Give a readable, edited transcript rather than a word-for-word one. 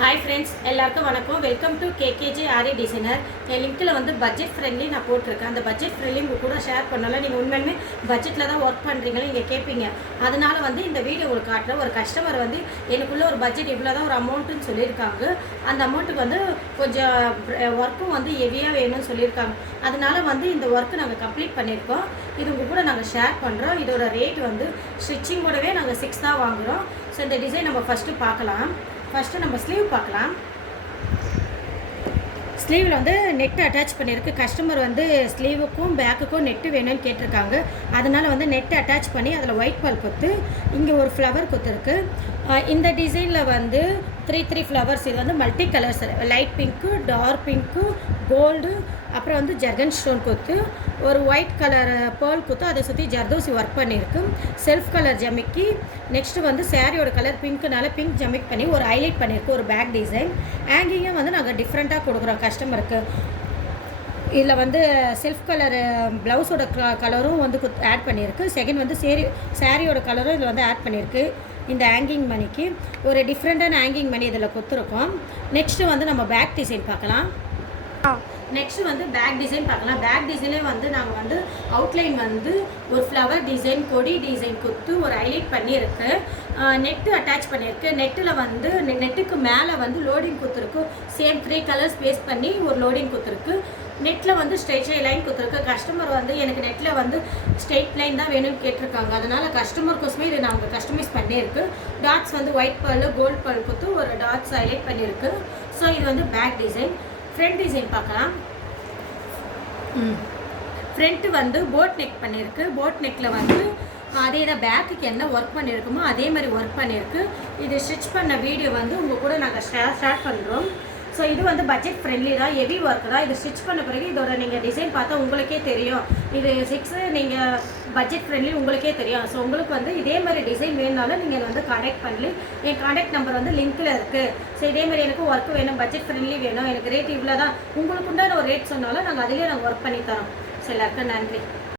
hi friends எல்லாருக்கும் வணக்கம் welcome to கேகேஜே aari designer என் லிங்க்ல வந்து பட்ஜெட் ஃப்ரெண்ட்லி நான் போட்டுருக்கேன் அந்த பட்ஜெட் ஃப்ரெண்ட்லி உங்க கூட ஷேர் பண்ணல நீங்க உண்மையிலே பட்ஜெட்ல தான் வர்க் பண்றீங்களா நீங்க கேப்பீங்க அதனால வந்து இந்த வீடியோ உங்களுக்கு காட்றேன் ஒரு கஸ்டமர் வந்து எனக்குள்ள ஒரு பட்ஜெட் இவ்வளவு தான் ஒரு அமௌண்ட்னு சொல்லிருக்காங்க அந்த அமௌண்ட்க்கு வந்து கொஞ்சம் வர்க்கும் வந்து ஹெவியா வேணும்னு சொல்லிருக்காங்க அதனால வந்து இந்த வர்க் நாங்க கம்ப்ளீட் பண்ணிருக்கோம் இது உங்க கூட நாங்க ஷேர் பண்றோம் இதோட ரேட் வந்து ஸ்டிச்சிங் கூடவே நாங்க 6 தான் வாங்குறோம் சோ இந்த டிசைன் நம்ம ஃபர்ஸ்ட் பார்க்கலாம் फर्स्ट நம்ம ஸ்லீவ் பார்க்கலாம் ஸ்லீவ்ல வந்து நெட் அட்டாச் பண்ணிருக்கு கஸ்டமர் வந்து ஸ்லீவுக்கும் பேக்குக்கும் நெட் வேணும்னு கேட்டிருக்காங்க அதனால வந்து நெட் அட்டாச் பண்ணி அதில் ஒயிட் பால் கொத்து இங்கே ஒரு ஃப்ளவர் கொத்து இருக்கு இந்த டிசைனில் வந்து த்ரீ ஃப்ளவர்ஸ் இது வந்து multi colours light pink dark pink gold அப்புறம் வந்து ஜர்கன் ஸ்டோன் கொத்து ஒரு ஒயிட் கலர் பேர்ல் கொத்து அதை சுற்றி ஜர்தோசி ஒர்க் பண்ணியிருக்கு செல்ஃப் கலர் ஜமிக்கி நெக்ஸ்ட்டு வந்து சாரியோட கலர் பிங்க்குனால பிங்க் ஜமிக் பண்ணி ஒரு ஹைலைட் பண்ணியிருக்கு ஒரு பேக் டிசைன் ஹேங்கிங்கும் வந்து நாங்கள் டிஃப்ரெண்ட்டாக கொடுக்குறோம் கஸ்டமருக்கு இதில் வந்து செல்ஃப் கலர் ப்ளவுஸோட கலரும் வந்து ஆட் பண்ணியிருக்கு செகண்ட் வந்து சாரியோட கலரும் இதில் வந்து ஆட் பண்ணியிருக்கு இந்த ஹேங்கிங் மணிக்கு ஒரு டிஃப்ரெண்ட்டான ஹேங்கிங் மணி இதில் கொடுத்துருக்கோம் நெக்ஸ்ட்டு வந்து நம்ம பேக் டிசைன் பார்க்கலாம் நெக்ஸ்ட் வந்து பேக் டிசைன் பார்க்கலாம் பேக் டிசைனே வந்து நாங்கள் வந்து அவுட்லைன் வந்து ஒரு ஃப்ளவர் டிசைன் கொடி டிசைன் கொடுத்து ஒரு ஹைலைட் பண்ணியிருக்கு நெட்டு அட்டாச் பண்ணியிருக்கு நெட்டில் வந்து நெட்டுக்கு மேலே வந்து லோடிங் கொடுத்துருக்கு சேம் 3 கலர்ஸ் பேஸ் பண்ணி ஒரு லோடிங் கொடுத்துருக்கு நெட்டில் வந்து ஸ்ட்ரெயிட் லைன் கொடுத்துருக்கு கஸ்டமர் வந்து எனக்கு நெட்டில் வந்து ஸ்ட்ரெயிட் லைன் தான் வேணும்னு கேட்டிருக்காங்க அதனால் கஸ்டமருக்கோசமே இது நாங்கள் கஸ்டமைஸ் பண்ணியிருக்கு டாட்ஸ் வந்து ஒயிட் பர்ல் கோல்டு பர்ல் கொடுத்து ஒரு டாட்ஸ் ஹைலைட் பண்ணியிருக்கு ஸோ இது வந்து பேக் டிசைன் ஃப்ரண்ட் டிசைன் பார்க்கலாம் ஃப்ரண்ட் வந்து போட் நெக் பண்ணியிருக்கு போட் நெக்கில் வந்து அதே தான் பேக்குக்கு என்ன ஒர்க் பண்ணியிருக்குமோ அதே மாதிரி ஒர்க் பண்ணியிருக்கு இது ஸ்டிச் பண்ண வீடியோ வந்து உங்கள் கூட நாங்கள் ஷேர் பண்ணுறோம் ஸோ இது வந்து பட்ஜெட் ஃப்ரெண்ட்லி தான் ஹெவி ஒர்க் தான் இது ஸ்டிச் பண்ண பிறகு இதோட நீங்கள் டிசைன் பார்த்தா உங்களுக்கே தெரியும் இது 6 நீங்கள் பட்ஜெட் ஃப்ரெண்ட்லி உங்களுக்கே தெரியும் ஸோ உங்களுக்கு வந்து இதே மாதிரி டிசைன் வேணுனாலும் நீங்கள் வந்து காண்டாக்ட் பண்ணி என் காண்டாக்ட் நம்பர் வந்து லிங்க்கில் இருக்குது ஸோ இதே மாதிரி எனக்கு ஒர்க் வேணும் பட்ஜெட் ஃப்ரெண்ட்லி வேணும் எனக்கு ரேட் இவ்வளோ தான் உங்களுக்கு உண்டான ஒரு ரேட் சொன்னாலும் நாங்கள் அதிலே நாங்கள் ஒர்க் பண்ணி தரோம் ஸோ எல்லாருக்கும் நன்றி